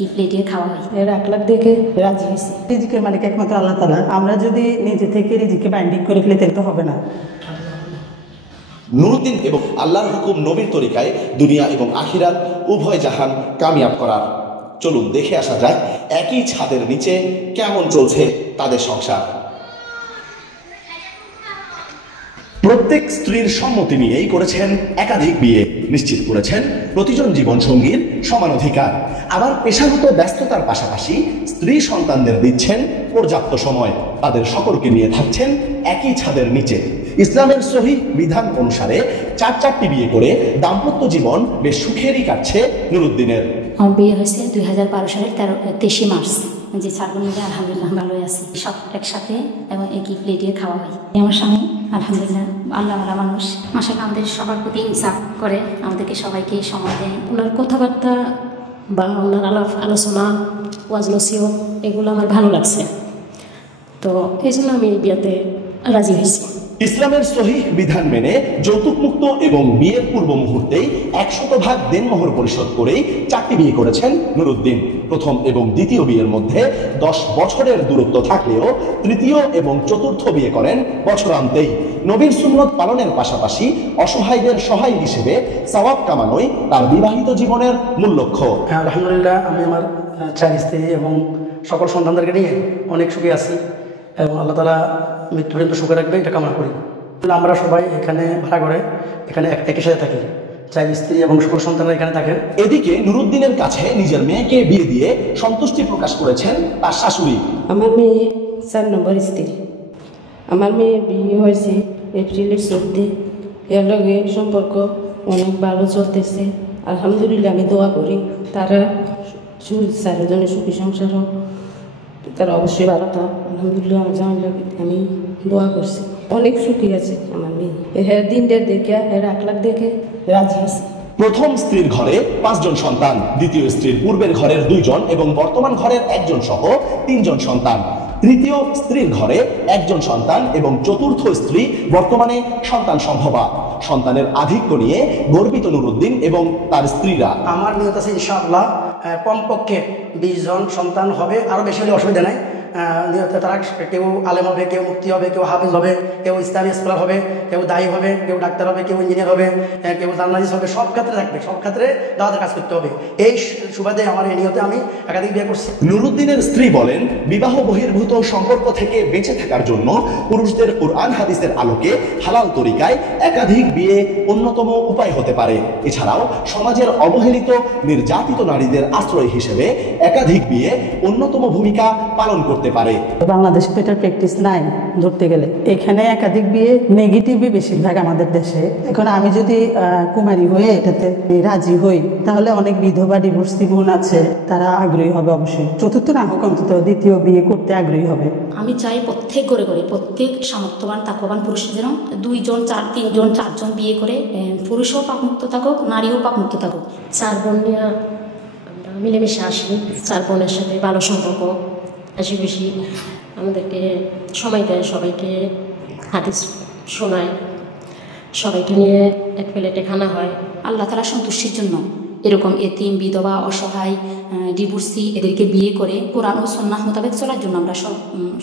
একই প্লেটে খাওয়া হয়। এর 1 লাখ দেখে রাজি হয়েছি। রিজিকের মালিক একমাত্র আল্লাহ তাআলা। আমরা যদি নিজে থেকে রিজিকে বাইন্ডিং করে ফেলে তাহলে তো হবে না। নুরুদ্দিন এবং আল্লাহর হুকুম নবীর তরিকায় দুনিয়া এবং আখিরাত উভয় জাহান কামিয়াব করার। চলুন দেখে আসা যাক একই ছাদের নিচে কেমন চলছে তাদের সংসার। প্রত্যেক স্ত্রীর সম্মতি নিয়েই করেছেন একাধিক বিয়ে, নিশ্চিত করেছেন প্রতিজন জীবনসঙ্গীর সমান অধিকার। আবার পেশাগত ব্যস্ততার পাশাপাশি স্ত্রী সন্তানদের দিচ্ছেন পর্যাপ্ত সময়। তাদের সকলকে নিয়ে থাকছেন একই ছাদের নিচে। ইসলামের সহিহ বিধান অনুসারে 4টি বিয়ে করে দাম্পত্য জীবন বেশ সুখেরই কাটছে নুরুদ্দিনের। আমার বিয়ে হয়েছে 2012 সালের 23 মার্চ। যে 4 বোন মিলে আলহামদুলিল্লাহ ভালোই আছি, সব একসাথে এবং একই প্লেটে খাওয়া হয়। আমার স্বামী আলহামদুলিল্লাহ আল্লাহ ভালো মানুষ, মাশাআল্লাহ আমাদের সবার প্রতি ইনসাফ করে, আমাদেরকে সবাইকে সময় দেয়। ওনার কথাবার্তা বা ওনার আলোচনা ওয়াজ নসিহত এগুলো আমার ভালো লাগছে, তো এই জন্য আমি বিয়েতে রাজি হয়েছি। ইসলামের সহিহ বিধান মেনে যৌতুকমুক্ত এবং বিয়ের পূর্ব মুহূর্তেই 100% দেনমোহর পরিশোধ করেই 4টি বিয়ে করেছেন নুরুদ্দিন। প্রথম এবং দ্বিতীয় বিয়ের মধ্যে 10 বছরের দূরত্ব থাকলেও তৃতীয় এবং চতুর্থ বিয়ে করেন বছরান্তেই। নবীর সুন্নত পালনের পাশাপাশি অসহায়দের সহায় হিসেবে সওয়াব কামানোই তার বিবাহিত জীবনের মূল লক্ষ্য। আলহামদুলিল্লাহ আমি আমার 4 স্ত্রী এবং সকল সন্তানদেরকে নিয়ে অনেক সুখে আছি এবং আল্লাহ তাআলা মৃত্যু পর্যন্ত সুখে রাখবে এটা কামনা করি। আমরা সবাই এখানে ভাড়া করে এখানে একই সাথে থাকি, 4 স্ত্রী এবং সকল সন্তানরা এখানে থাকেন। এদিকে নুরুদ্দিনের কাছে নিজের মেয়েকে বিয়ে দিয়ে সন্তুষ্টি প্রকাশ করেছেন তার শাশুড়ি। আমার মেয়ে 4 নম্বর স্ত্রী। আমার মেয়ে বিয়ে হয়েছে এপ্রিলের 14। এর লগে সম্পর্ক অনেক ভালো চলতেছে আলহামদুলিল্লাহ। আমি দোয়া করি তারা 4 জনের সুখী সংসার হোক, তারা অবশ্যই ভালো থাক। আলহামদুলিল্লাহ আমার জামাই লাগে আমি দোয়া করছি, অনেক সুখী আছে আমার মেয়ে। এর দিনটা দেখে এর 1 লাখ দেখে রাজি আছে। প্রথম স্ত্রীর ঘরে 5 জন সন্তান, দ্বিতীয় স্ত্রীর পূর্বের ঘরের 2 জন এবং বর্তমান ঘরের 1 জন সহ 3 জন সন্তান। তৃতীয় স্ত্রীর ঘরে 1 জন সন্তান এবং চতুর্থ স্ত্রী বর্তমানে সন্তান সম্ভবা। সন্তানের আধিক্য নিয়ে গর্বিত নুরুদ্দিন এবং তার স্ত্রীরা। আমার নিয়ত আছে ইনশাআল্লাহ কমপক্ষে 20 জন সন্তান হবে, আরও বেশি হলে অসুবিধা নাই। নিয়ত তারা কেউ আলেম হবে, কেউ মুফতি হবে, কেউ হাফেজ হবে, কেউ ইসলামী স্কলার হবে, কেউ দায়ী হবে, কেউ ডাক্তার হবে, কেউ ইঞ্জিনিয়ার হবে, কেউ জার্নালিস্ট হবে। সব ক্ষেত্রে থাকবে, সব ক্ষেত্রে দাওয়াতের কাজ করতে হবে। এই সুবাদে আমার এই নিয়তে আমি একাধিক বিয়ে করছি। নুরুদ্দিনের স্ত্রী বলেন, বিবাহ বহির্ভূত সম্পর্ক থেকে বেঁচে থাকার জন্য পুরুষদের কুরআন হাদিসের আলোকে হালাল তরিকায় একাধিক বিয়ে অন্যতম উপায় হতে পারে। এছাড়াও সমাজের অবহেলিত নির্যাতিত নারীদের আশ্রয় হিসেবে একাধিক বিয়ে অন্যতম ভূমিকা পালন করতে পারে। বাংলাদেশে তো এটার প্র্যাকটিস নাই ধরতে গেলে, এখানে একাধিক বিয়ে নেগেটিভই বেশিরভাগ আমাদের দেশে। এখন আমি যদি কুমারী হয়ে এটাতে রাজি হই তাহলে অনেক বিধবা ডিভোর্সি বোন আছে, তারা আগ্রহী হবে অবশ্যই। চতুর্থ না হোক অন্তত দ্বিতীয় বিয়ে করতে আগ্রহী হবে। আমি চাই প্রত্যেক প্রত্যেক সামর্থ্যবান তাকওয়াবান পুরুষের যেন 2 জন 4 3 জন 4 জন বিয়ে করে পুরুষও পাপমুক্ত থাকুক, নারীও পাপমুক্ত থাকুক। 4 বোন নিয়ে আমরা মিলেমিশে আসি, 4 বোনের সাথে ভালো সম্পর্ক, বেশি বেশি আমাদেরকে সময় দেয়, সবাইকে হাদিস শোনায়, সবাইকে নিয়ে এক প্লেটে খানা হয়। আল্লাহ তাআলা সন্তুষ্টির জন্য এরকম এতিম, বিধবা, অসহায়, ডিভোর্সি এদেরকে বিয়ে করে কোরআন ও সুন্নাহ মোতাবেক চলার জন্য আমরা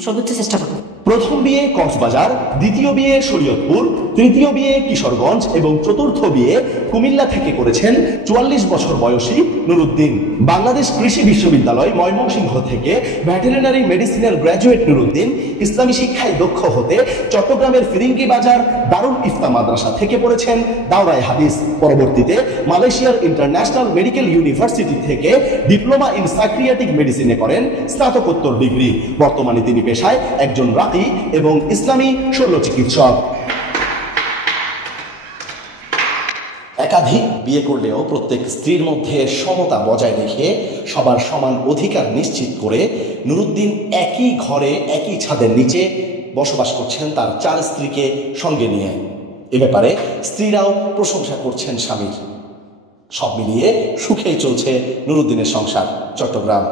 সর্বোচ্চ চেষ্টা করব। প্রথম বিয়ে কক্সবাজার, দ্বিতীয় বিয়ে শরীয়তপুর, তৃতীয় বিয়ে কিশোরগঞ্জ এবং চতুর্থ বিয়ে কুমিল্লা থেকে করেছেন 44 বছর বয়সী নুরুদ্দিন। বাংলাদেশ কৃষি বিশ্ববিদ্যালয় ময়মনসিংহ থেকে ভেটেরিনারি মেডিসিনের গ্র্যাজুয়েট নুরুদ্দিন ইসলামী শিক্ষায় দক্ষ হতে চট্টগ্রামের ফিরিঙ্গি বাজার দারুল ইফতা মাদ্রাসা থেকে পড়েছেন দাওরায়ে হাদিস। পরবর্তীতে মালয়েশিয়ার ইন্টারন্যাশনাল মেডিকেল ইউনিভার্সিটি থেকে ডিপ্লোমা ইন সাইকিয়াট্রিক মেডিসিনে করেন স্নাতকোত্তর ডিগ্রি। বর্তমানে তিনি পেশায় একজন রাকি এবং ইসলামী শল্য চিকিৎসক। একাধিক বিয়ে করলেও প্রত্যেক স্ত্রীর মধ্যে সমতা বজায় রেখে সবার সমান অধিকার নিশ্চিত করে নুরুদ্দিন একই ঘরে একই ছাদের নিচে বসবাস করছেন তার 4 স্ত্রীকে সঙ্গে নিয়ে। এ ব্যাপারে স্ত্রীরাও প্রশংসা করছেন স্বামীর। সব মিলিয়ে সুখেই চলছে নুরুদ্দিনের সংসার। চট্টগ্রাম।